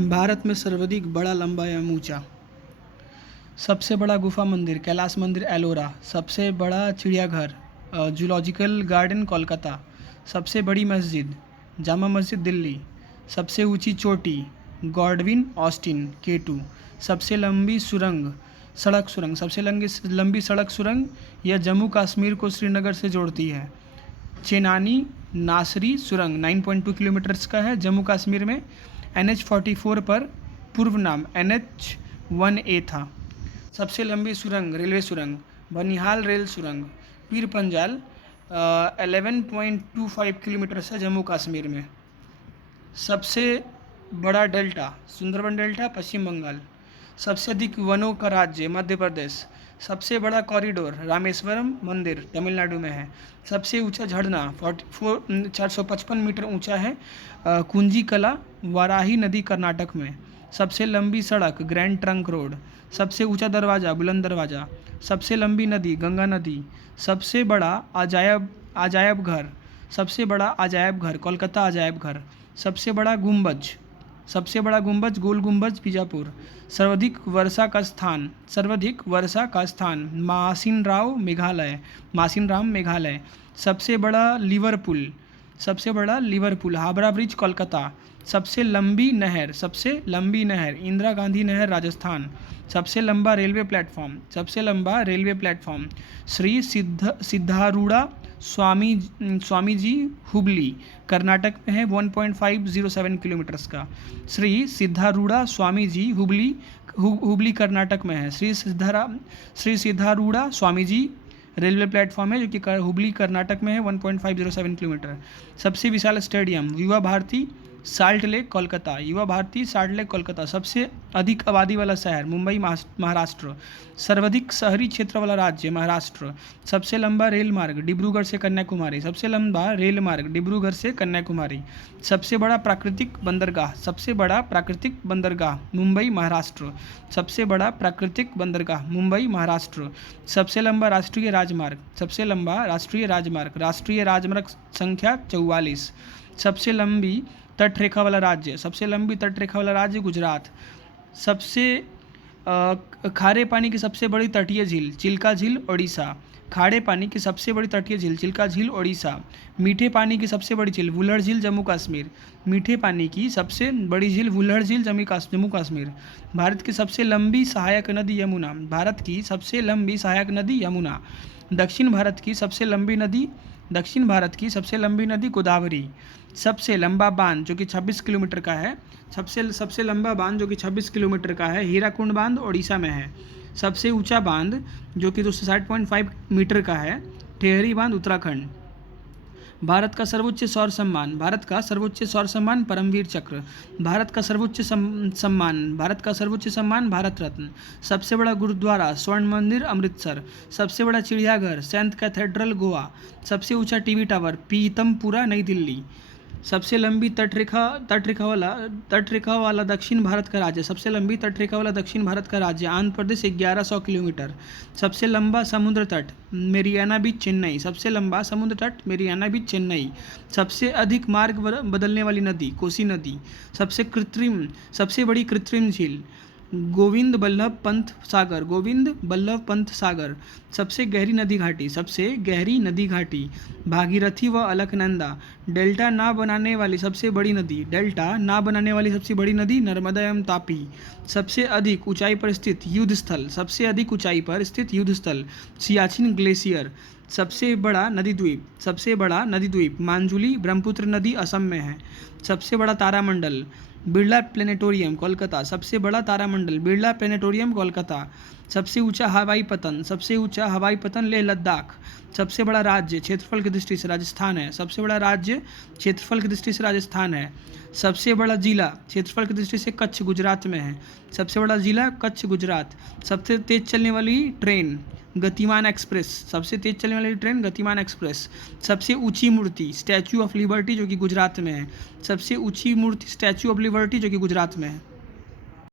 भारत में सर्वाधिक बड़ा, लंबा एवं ऊंचा। सबसे बड़ा गुफा मंदिर कैलाश मंदिर एलोरा। सबसे बड़ा चिड़ियाघर जूलॉजिकल गार्डन कोलकाता। सबसे बड़ी मस्जिद जामा मस्जिद दिल्ली। सबसे ऊंची चोटी गॉडविन ऑस्टिन K2। सबसे लंबी सुरंग सबसे लंबी सड़क सुरंग यह जम्मू कश्मीर को श्रीनगर से जोड़ती है। चेनानी नासरी सुरंग 9.2 किलोमीटर्स का है जम्मू कश्मीर में। NH44 पर पूर्व नाम NH1A था। सबसे लंबी सुरंग रेलवे सुरंग बनिहाल रेल सुरंग पीर पंजाल 11.25 किलोमीटर है जम्मू कश्मीर में। सबसे बड़ा डेल्टा सुंदरबन डेल्टा पश्चिम बंगाल। सबसे अधिक वनों का राज्य मध्य प्रदेश। सबसे बड़ा कॉरिडोर रामेश्वरम मंदिर तमिलनाडु में है। सबसे ऊंचा झरना 455 मीटर ऊंचा है कुंजी कला वाराही नदी कर्नाटक में। सबसे लंबी सड़क ग्रैंड ट्रंक रोड। सबसे ऊंचा दरवाज़ा बुलंद दरवाज़ा। सबसे लंबी नदी गंगा नदी। सबसे बड़ा अजायब घर कोलकाता अजायब घर। सबसे बड़ा गुंबज गोल गुंबज बीजापुर। सर्वाधिक वर्षा का स्थान मासिनराम मेघालय। सबसे बड़ा लिवरपूल हावड़ा ब्रिज कोलकाता। सबसे लंबी नहर इंदिरा गांधी नहर राजस्थान। सबसे लंबा रेलवे प्लेटफॉर्म श्री सिद्धारूढ़ा स्वामी जी हुबली कर्नाटक में है 1.507 किलोमीटर्स का। श्री सिद्धारूढ़ा स्वामी जी हुबली कर्नाटक में है। श्री सिद्धारूढ़ा स्वामी जी रेलवे प्लेटफॉर्म है जो कि हुबली कर्नाटक में है 1.507 किलोमीटर। सबसे विशाल स्टेडियम युवा भारती साल्ट लेक कोलकाता। सबसे अधिक आबादी वाला शहर मुंबई महाराष्ट्र। सर्वाधिक शहरी क्षेत्र वाला राज्य महाराष्ट्र। सबसे लंबा रेल मार्ग डिब्रूगढ़ से कन्याकुमारी। सबसे बड़ा प्राकृतिक बंदरगाह मुंबई महाराष्ट्र। सबसे लंबा राष्ट्रीय राजमार्ग संख्या 44। सबसे लंबी तटरेखा वाला राज्य गुजरात। सबसे खारे पानी की सबसे बड़ी तटीय झील चिल्का झील ओडिशा। खारे पानी की सबसे बड़ी तटीय झील चिल्का झील ओडिशा। मीठे पानी की सबसे बड़ी झील वुलर झील जम्मू कश्मीर। मीठे पानी की सबसे बड़ी झील वुलर झील जम्मू कश्मीर। भारत की सबसे लंबी सहायक नदी यमुना। दक्षिण भारत की सबसे लंबी नदी गोदावरी। सबसे लंबा बांध जो कि 26 किलोमीटर का है हीराकुंड बांध ओडिशा में है। सबसे ऊंचा बांध जो कि 260.5 मीटर का है टेहरी बांध उत्तराखंड। भारत का सर्वोच्च सौर सम्मान परमवीर चक्र। भारत का सर्वोच्च सम्मान भारत रत्न। सबसे बड़ा गुरुद्वारा स्वर्ण मंदिर अमृतसर। सबसे बड़ा चिड़ियाघर सेंट कैथेड्रल गोवा। सबसे ऊंचा टीवी टावर पीतमपुरा नई दिल्ली। सबसे लंबी तटरेखा वाला दक्षिण भारत का राज्य आंध्र प्रदेश 1100 किलोमीटर। सबसे लंबा समुद्र तट मेरियाना बीच चेन्नई। सबसे अधिक मार्ग बदलने वाली नदी कोसी नदी। सबसे बड़ी कृत्रिम झील गोविंद बल्लभ पंत सागर। सबसे गहरी नदी घाटी भागीरथी व अलकनंदा। डेल्टा ना बनाने वाली सबसे बड़ी नदी नर्मदा एवं तापी। सबसे अधिक ऊंचाई पर स्थित युद्ध स्थल सियाचिन ग्लेशियर। सबसे बड़ा नदी द्वीप मांजुली ब्रह्मपुत्र नदी असम में है। सबसे बड़ा तारामंडल बिरला प्लेनेटोरियम कोलकाता। सबसे ऊंचा हवाई पतन लेह लद्दाख। सबसे बड़ा राज्य क्षेत्रफल की दृष्टि से राजस्थान है। सबसे बड़ा जिला क्षेत्रफल की दृष्टि से कच्छ गुजरात में है। सबसे बड़ा जिला कच्छ गुजरात। सबसे तेज चलने वाली ट्रेन गतिमान एक्सप्रेस। सबसे ऊंची मूर्ति स्टैचू ऑफ लिबर्टी जो कि गुजरात में है।